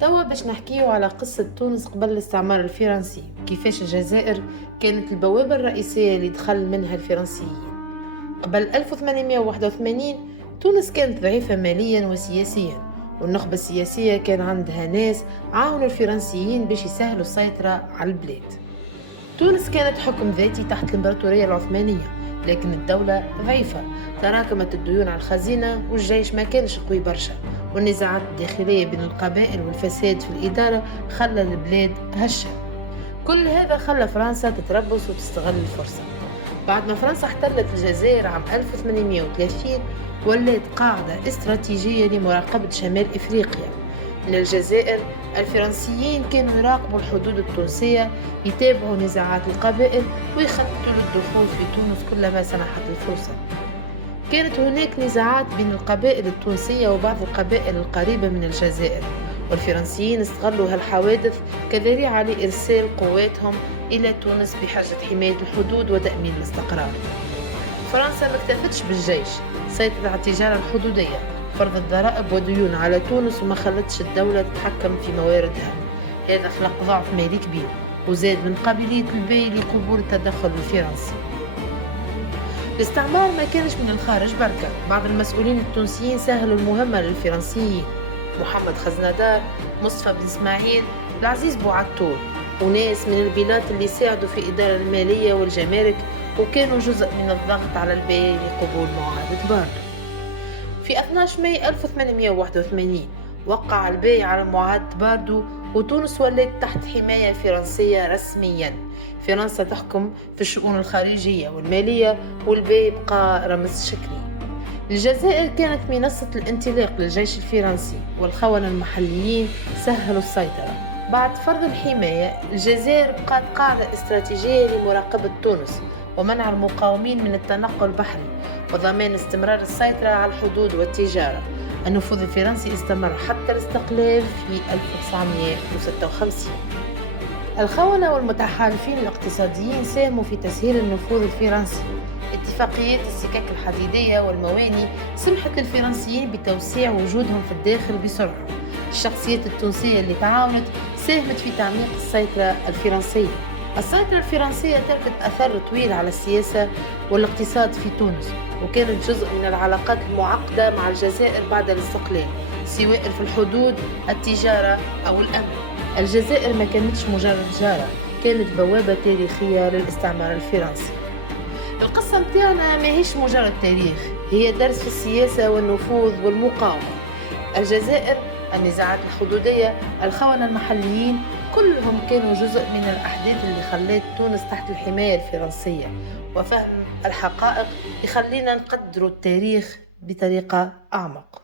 توا باش نحكيو على قصة تونس قبل الاستعمار الفرنسي، كيفاش الجزائر كانت البوابة الرئيسية اللي دخل منها الفرنسيين. قبل 1881 تونس كانت ضعيفة ماليا وسياسيا، والنخبة السياسية كان عندها ناس عاونوا الفرنسيين باش يسهلوا السيطرة على البلاد. تونس كانت حكم ذاتي تحت الإمبراطورية العثمانية، لكن الدولة ضعيفة، تراكمت الديون على الخزينة والجيش ما كانش قوي برشا، والنزاعات الداخلية بين القبائل والفساد في الإدارة خلى البلاد هشة. كل هذا خلى فرنسا تتربص وتستغل الفرصة. بعد ما فرنسا احتلت الجزائر عام 1830 ولات قاعدة استراتيجية لمراقبة شمال إفريقيا. من الجزائر الفرنسيين كانوا يراقبوا الحدود التونسية، يتابعوا نزاعات القبائل ويخططوا للدخول في تونس كلما سمحت الفرصة. كانت هناك نزاعات بين القبائل التونسية وبعض القبائل القريبة من الجزائر، والفرنسيين استغلوا هالحوادث كذريعة لإرسال قواتهم إلى تونس بحجة حماية الحدود وتأمين الاستقرار. فرنسا ما اكتفتش بالجيش، سيطرت على التجارة الحدودية، فرضت ضرائب وديون على تونس وما خلتش الدولة تتحكم في مواردها. هذا خلق ضعف مالي كبير وزاد من قابلية البي لقبول التدخل الفرنسي. الاستعمار ما كانش من الخارج بركة، بعض المسؤولين التونسيين سهلوا المهمة للفرنسيين: محمد خزندار، مصطفى بن اسماعيل، العزيز بوعتول، وناس من البلاد اللي ساعدوا في إدارة المالية والجمارك وكانوا جزء من الضغط على البي لقبول معاهدة باردو. في 12 ماي 1881 وقع البي على معاهدة باردو، وتونس ولات تحت حماية فرنسية رسميا. فرنسا تحكم في الشؤون الخارجية والمالية، والبي بقى رمز شكلي. الجزائر كانت منصة الانطلاق للجيش الفرنسي، والخونة المحليين سهلوا السيطرة. بعد فرض الحماية الجزائر بقت قاعدة استراتيجية لمراقبة تونس ومنع المقاومين من التنقل البحري وضمان استمرار السيطرة على الحدود والتجارة. النفوذ الفرنسي استمر حتى الاستقلال في 1956. الخونة والمتحالفين الاقتصاديين ساهموا في تسهيل النفوذ الفرنسي. اتفاقيات السكك الحديدية والمواني سمحت للفرنسيين بتوسيع وجودهم في الداخل بسرعة. الشخصيات التونسية اللي تعاونت ساهمت في تعميق السيطرة الفرنسية. السيطرة الفرنسية تركت أثر طويل على السياسة والاقتصاد في تونس، وكانت جزء من العلاقات المعقدة مع الجزائر بعد الاستقلال، سواء في الحدود، التجارة أو الأمن. الجزائر ما كانتش مجرد جارة، كانت بوابة تاريخية للاستعمار الفرنسي. القصة متاعنا ما هيش مجرد تاريخ، هي درس في السياسة والنفوذ والمقاومة. الجزائر، النزاعات الحدودية، الخونة المحليين، كلهم كانوا جزء من الأحداث اللي خلت تونس تحت الحماية الفرنسية. وفهم الحقائق يخلينا نقدر التاريخ بطريقة أعمق.